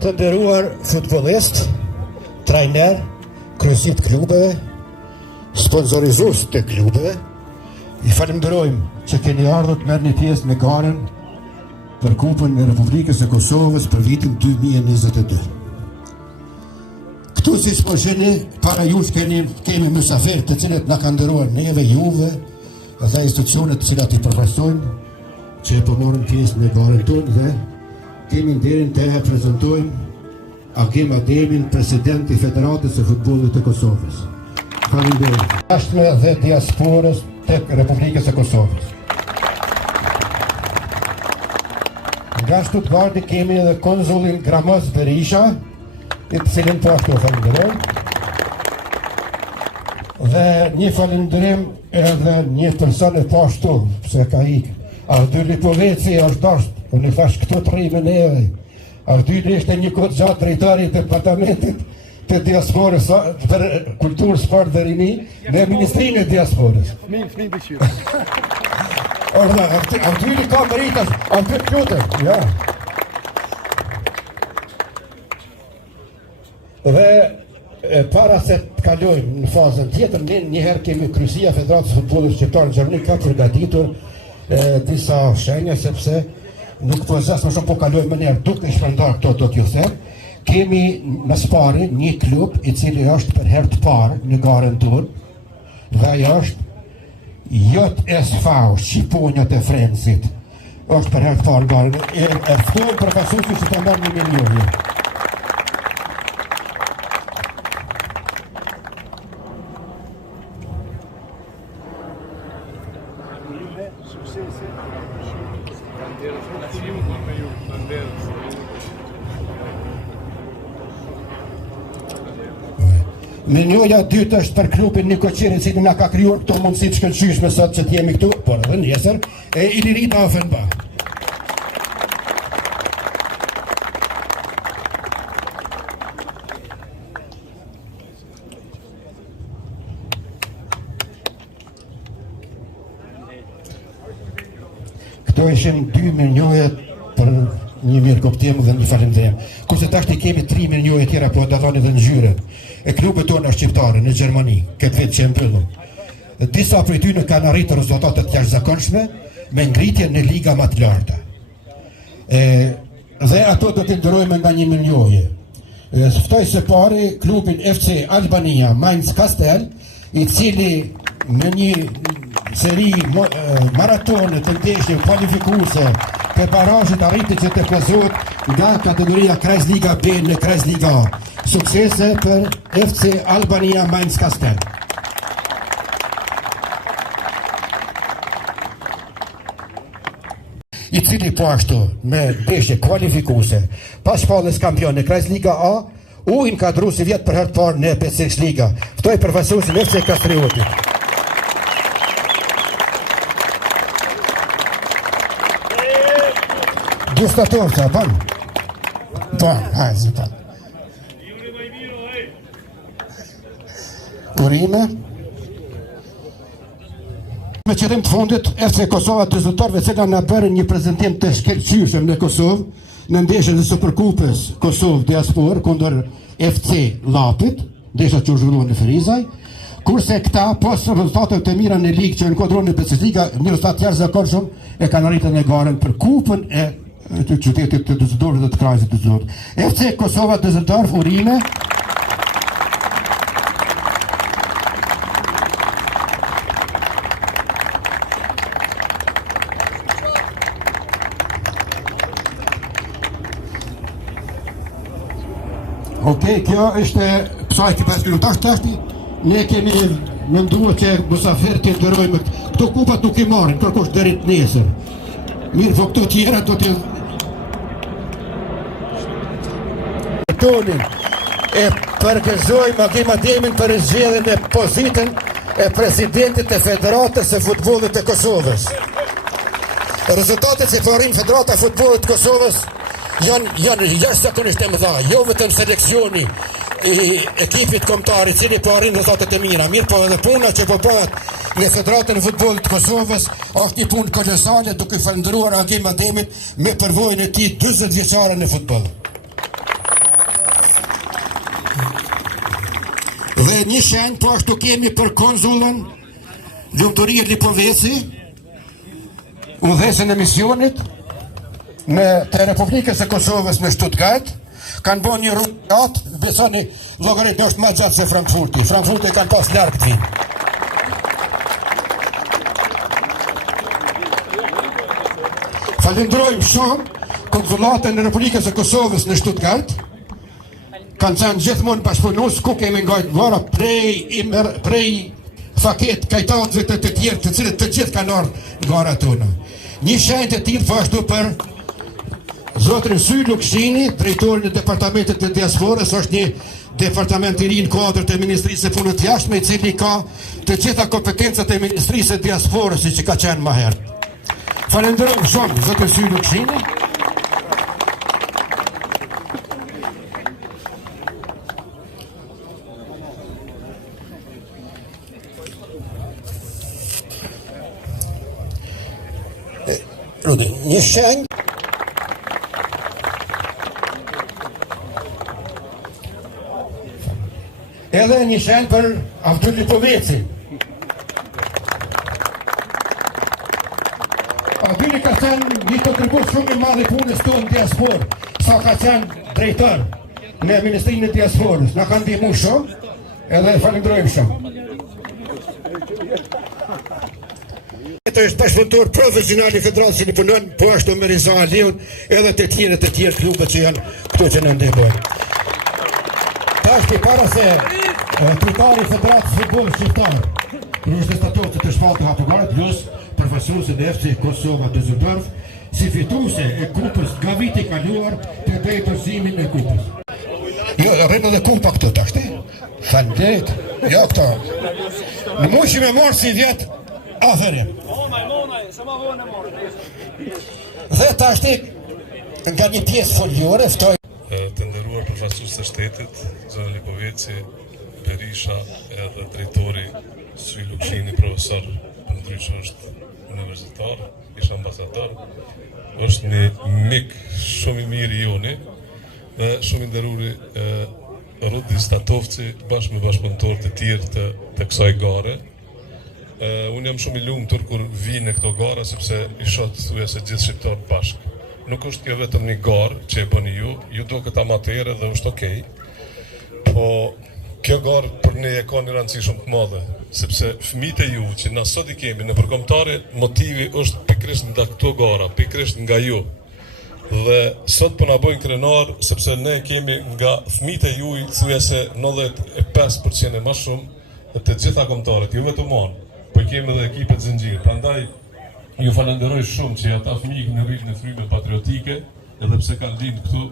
Të nderuar futbollist, trajner, kryesit klubeve, sponsorizues të klubeve, I falenderojmë që keni ardhur të merrni pjesë në garën për Kupën e Republikës së Kosovës për vitin 2022. Këtu siç po shihni, para jush kemi mysafirë të cilët na kanë nderuar neve, juve dhe institucionet të cilat I përfaqësojnë që po morën pjesë në garën tonë dhe kemi nderin të prezantojmë Akim Ademin, president I Federatës së Futbollit të Kosovës. Falenderoj. Jashtme dhe diasporës të Republikës së Kosovës. Nga Stuttgarti kemi edhe konzullin Gramos Berisha, I të cilin po ashtu falenderoj. Dhe një falenderim edhe një person e po ashtu, pse ka ikë. Ardy Lipoveci është dashur, unë I thash këtu të rrimë neve. Ardy ishte një kohë gjatë drejtari I departamentit të diasporës për kulturë, sport dhe rini në Ministrinë e Diasporës. Ardy ka meritas, ardy lutem, ja. Dhe para se të kalojmë në fazën tjetër, ne njëherë kemi Kryesia e Federatës së Futbollit Shqiptar në Gjermani ka përgatitur disa shenja sepse nuk po zas më shumë po kalojmë më njerë duke I shpërndar këto do t'ju them. Kemi në spari një klub I cili është për herë të parë në garën tonë dhe ajo është JSV, Shqiponjat e Frenzit. Është për herë të parë në garën. E ftojmë përfaqësuesin që të marrë 1 milion. Menjoja dytë është për klubin Nikoqiri, i cili na ka krijuar këto mundësi të shkëlqyeshme sot që të jemi këtu, por edhe nesër e Ilirita Offenbach. Këto ishin 2 milioje për një mirë kuptim dhe një falendrim. Kurse tash i kemi 3 milioje tjera po daloni dhe në ngjyrën. E klubet tona shqiptare në Gjermani, këtë vit që e mbyllëm. Disa prej tyre kanë arritur rezultate të jashtëzakonshme me ngritje në liga më të larta. Dhe ato do t'i ndërojmë nga 1 milioje. Ftoj së pari klubin FC Albania Mainz Kastel, i cili me një seri maratone të ndeshje kualifikuese për barazhet arriti që të plotësohet nga kategoria Kreisliga B në Kreisliga A. Suksese për FC Albania Mainz Kastel. I cili po ashtu me ndeshje kualifikuese pas shpalljes kampion në Kreisliga A, u inkadru si vjet për herë të parë në Bezirksliga. Ftoj përfaqësuesin e FC Kastriotit. Gustatorca, pan. Pan, hajde, pan. Urime. Me qëllim të fundit, FC Kosova të rezultatëve që na bërën një prezantim të shkëlqyeshëm në Kosovë, në ndeshjen e Superkupës Kosovë Diaspor kundër FC Lapit, ndeshja që u zhvillua në Ferizaj, kurse këta pas rezultateve të mira në ligë që inkuadrohen në Bezirksliga, një rezultat jashtëzakonshëm e kanë arritur në garën për kupën e të qytetit të Düsseldorfit dhe të krajsit të Düsseldorfit. FC Kosova Düsseldorf, urime. Okej, kjo është sajti 5 minuta tashti. Ne kemi menduar që musafirët të ndërojmë këto kupat nuk i marrin, kërkosh deri nesër. Mirë, po këto tjera do të tonin e përgëzoj Magim Ademin për zgjedhjen e pozitën e presidentit të Federatës së Futbollit të Kosovës. Rezultatet që po arrin Federata e Futbollit të Kosovës janë jashtëzakonisht e mëdha, jo vetëm seleksioni i ekipit kombëtar i cili po arrin rezultate të mira, mirë po edhe puna që po bëhet në Federatën e Futbollit të Kosovës është një punë kolosale, duke falendëruar Agim Ademin me përvojën e tij 40 vjeçare në futboll. Dhe një shenjë po ashtu kemi për konzullën Lumturia Lipoveci, udhëheqën e misionit të Republikës e Kosovës në Stuttgart, kanë bërë një rrugë, besoni llogarit është më gjatë se Frankfurti. Frankfurti kanë pas larg të vinë. Falenderojmë shumë konsullatën e Republikës e Kosovës në Stuttgart. Kanë qenë gjithmonë bashkëpunues ku kemi ngajtur prej faket kajtanëve të tjerë, të cilët të gjithë kanë ardhur gara tona. Një shenjë e tillë po ashtu për Zotrin Sy Lukshini, drejtorin e Departamentit të Diasporës, është një departament i ri në kuadër të Ministrisë së Punëve të Jashtme, i cili ka të gjitha kompetencat e Ministrisë së Diasporës, siç ka qenë më herët. Falenderojmë shumë Zotrin Sy Lukshini. Një shenjë edhe një shenjë për Avdul Lipoveci. Avduli ka qenë një kontribut shumë i madh i punës tonë në diasporë, sa ka qenë drejtor në Ministrinë e Diasporës. Na ka ndihmuar shumë, edhe falenderojmë shumë. Këtë është bashkëpunëtor profesional i Federatës që punon po ashtu me Riza Aliun edhe të tjerë klubet që janë këtu që në ndihmojnë. Tashti para se tritari Federatës Futbollit Shqiptar, në statutit të shpalltë hapëgarit, plus për përfaqësuese në FC Kosova Düsseldorf, si fituese e kupës nga viti i kaluar të drejtësimin e kupës. Jo, rrimë dhe kupa këtu tashti. Faleminderit. Jo këto. Në mushi me morë si vjetë, aferin. Dhe tashti, nga një pjesë foljore, ftoj. Të nderuar përfaqësues të shtetit, Zona Lipoveci, Berisha edhe drejtori Sy Lukshini, profesor, ndryshe është universitar, ish ambasador, është një mik shumë i mirë i joni dhe shumë i nderuri Rudi Statovci bashkë me bashkëpunëtorët e tjerë të kësaj gare. Unë jam shumë i lumtur kur vi në këto gara sepse i shoh thuajse gjithë shqiptarët bashkë. Nuk është kjo vetëm një garë që e bëni ju do këtë amatere dhe është okej, po kjo garë për ne e ka një rëndësi shumë të madhe, sepse fëmijët e ju që na sot i kemi në përkombëtare, motivi është pikërisht nga këto gara, pikërisht nga ju. Dhe sot po na bëjnë krenar sepse ne kemi nga fëmijët e juaj thuajse 95% e më shumë të gjitha kombëtarët, jo vetëm unë, po kemi edhe ekipet zinxhir. Prandaj ju falenderoj shumë që ata fëmijë në rritën e fryme patriotike, edhe pse kanë lind këtu,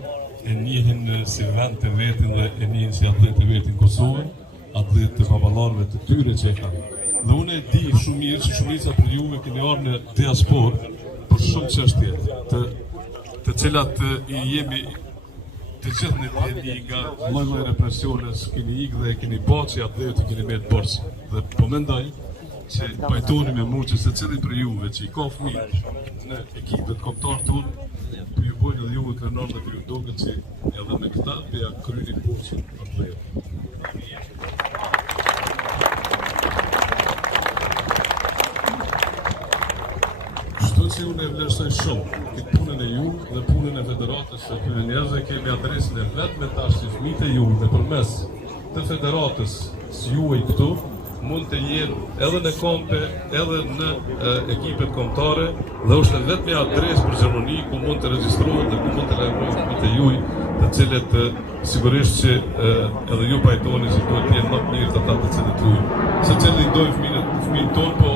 e njihin si vend të vetin dhe e njihin si atlet të vetin Kosovën, atlet të baballarëve të tyre që e kanë. Dhe unë e di shumë mirë që shumica për juve keni ardhur në diasporë për shumë çështje, të cilat i jemi të gjithë në keni nga lloj represiones, keni ikë dhe keni bërë që atletë keni me të borsi. Dhe po mendoj që pajtoni me mu që se cili për juve që i ka fëmijë në ekipet kombëtar tonë, për ju bojnë edhe juve krenar dhe për ju doket që edhe me këta për ja kryni borsin për të lejë. Shto që unë e vlerësoj shumë këtë punën e ju dhe punën e federatës së këtyre njerëzve, kemi adresin e vetë me tash që fëmijët e ju dhe përmes të federatës së juaj këtu, mund të jenë edhe në kompe, edhe në ekipet kombëtare dhe është vetëm një adresë për Gjermani ku mund të regjistrohet dhe ku mund të lajmërohen fëmijët e juaj, të cilët sigurisht që edhe ju pajtoni që duhet të jenë më të mirë të ata të cilët ju. Secili i dojnë fëmijën tonë, po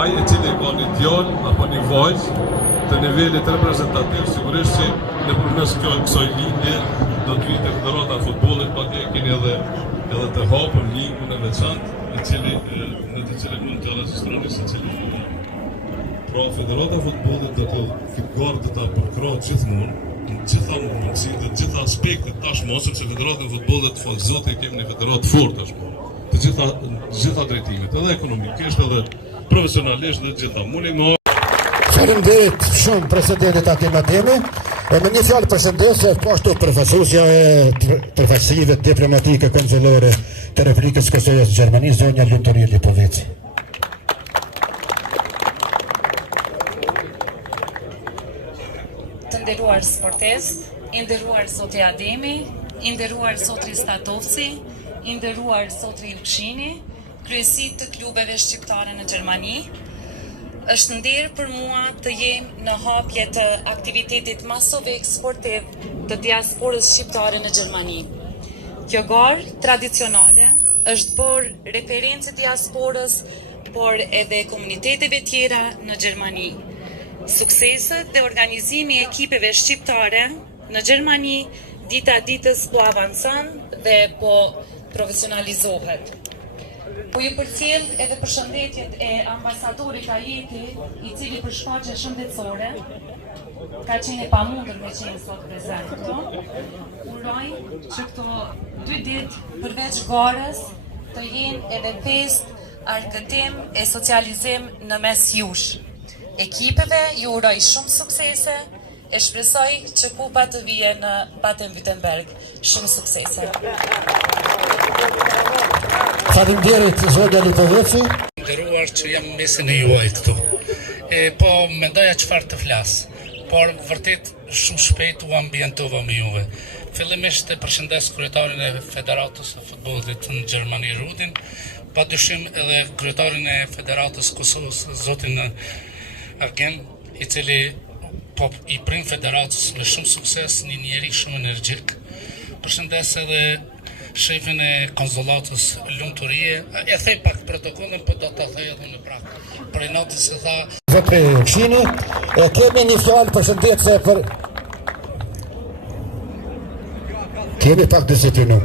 ai i cili ka një djalë apo një vajzë të nivelit reprezentativ, sigurisht që nëpërmes kësaj linje do të vitë Federata e Futbollit, madje keni edhe të hapur ligun e veçantë, në të cilën mund të regjistroni secili fëmijë. Pra Federata e Futbollit do të garë të ta përkrahë gjithmonë, në gjitha mundësitë dhe gjitha aspektet tashmë, sepse Federata e Futbollit fal Zotit kemi një federatë fort tashmë. Të gjitha drejtimet, edhe ekonomikisht, edhe profesionalisht dhe gjitha. Faleminderit shumë presidentit Akim Ademi. E me një fjalë përshëndetje pashtu përfaqësuesja e përfaqësive diplomatike konsulore të Republikës Kosovës së Gjermanisë, zonja Luntoria Lipoveci. Të nderuar sportist, i nderuar zoti Ademi, i nderuar zoti Statovci, i nderuar zoti Lukshini, kryesit të klubeve shqiptare në Gjermani, është nder për mua të jem në hapje të aktivitetit masovik sportiv të diasporës shqiptare në Gjermani. Kjo garë tradicionale është bërë referencë diasporës, por edhe komuniteteve tjera në Gjermani. Sukseset dhe organizimi e ekipeve shqiptare në Gjermani dita ditës po avancan dhe po profesionalizohet. Po ju përcjell edhe përshëndetjet e ambasadorit Ajeti, i cili për shkaqe shëndetësore ka qenë e pamundur me qenë sot prezent këtu. Uroj që këto 2 ditë përveç garës të jenë edhe festë, argëtim e socializim në mes jush. Ekipeve ju uroj shumë suksese, e shpresoj që kupa të vijë në Baden-Württemberg. Shumë suksese. Faleminderit zonja Lipoveci. Nderuar që jam mesin e juaj këtu. Po mendoja çfarë të flas, por vërtet shumë shpejt u ambientova me juve. Fillimisht e përshëndes kryetarin e Federatës së Futbollit në Gjermani, Rudin, padyshim edhe kryetarin e Federatës Kosovës, zotin Argen, i cili po i prim Federatës me shumë sukses, një njeri shumë energjik. Përshëndes edhe shefin e konsulatës lumturie. E thej pak protokollin, po do ta thej edhe në prag. Për natës se tha Zotri Ukshini, kemi një fjalë përshëndetje për... Kemi pak disiplinë.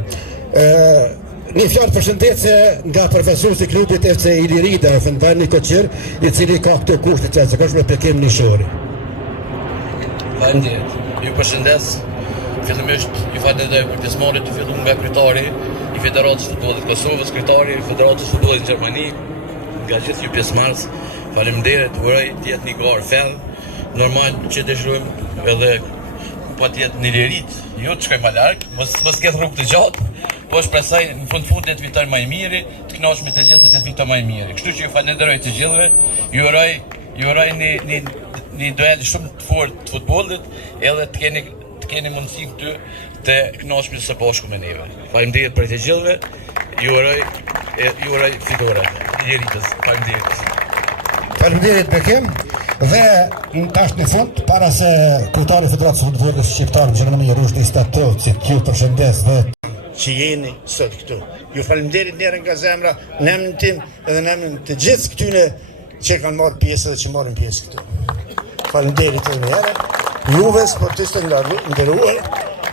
Një fjalë përshëndetje nga profesorët e klubit FC Ilirida, Fenvani Koqir, i cili ka këto kushte të jashtëzakonshme për Kem Nishori. Faleminderit. Ju përshëndes. Fillimisht ju falenderoj për pjesëmarrjen të filluar nga kryetari i Federatës së Futbollit të Kosovës, kryetari i Federatës së Futbollit në Gjermani, nga gjithë ju pjesëmarrës. Faleminderit, uroj të jetë një garë fell. Normal që dëshirojmë edhe pa të jetë një lirit, jo të shkojmë më larg, mos ketë rrugë të gjatë, po shpresoj në fund të fitojmë më i miri, të kënaqshëm të gjithë të fitojmë më i miri. Kështu që ju falenderoj të gjithëve, ju uroj një duel shumë të fortë të futbollit, edhe të keni mundësi këty të kënaqshëm së bashku me neve. Faleminderit për të gjithëve, ju uroj fitore. Liritës, faleminderit. Faleminderit Bekim. Dhe tash në fund, para se kryetari i Federatës së Futbollit Shqiptar në Gjermani Rushdi Statoci, ju përshëndes dhe që jeni sot këtu. Ju falemnderit njerën nga zemra, në emrin tim edhe në emrin të gjithë këtyne që kanë marrë pjesë dhe që marrin pjesë këtu. Falemnderit edhe një herë. Juve sportistët nderuar,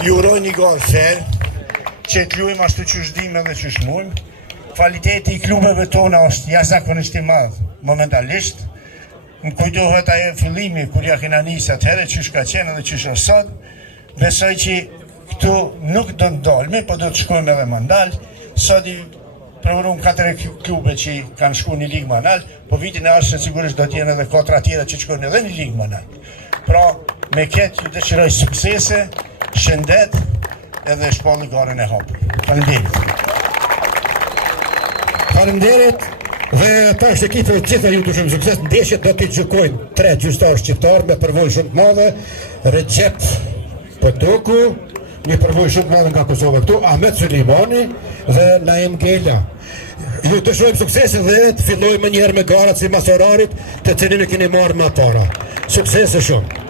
ju uroj një garë ferë, që të luajmë ashtu që shdimë edhe që shmujmë. Kvaliteti i klubeve tona është jashtëzakonisht i madh momentalisht. Më kujtohet ajo fillimi kur ja kena nisë atëherë që ka qenë edhe që është sot. Besoj që këtu nuk do të dalmi, po do të shkojmë edhe më ndalë. Sot i provuam 4 klube që kanë shkuar në ligë më lart, po vitin e ardhshëm sigurisht do të jenë edhe 4 tjera që shkojnë edhe në ligë më lart. Pra, me këtë ju dëshiroj suksese, shëndet edhe shpallë garën e hapur. Faleminderit. faleminderit. Dhe tash ekipet gjitha ju të shumë sukses. Ndeshjet do t'i gjykojnë 3 gjyqtarë shqiptar me përvojë shumë të madhe. Recep Potoku, një përvojë shumë të madhe nga Kosova këtu, Ahmet Sulimani dhe Naim Gela. Ju të shumë sukses dhe të fillojmë njëherë me garat si mas orarit të cilin e keni marrë më para. Suksese shumë.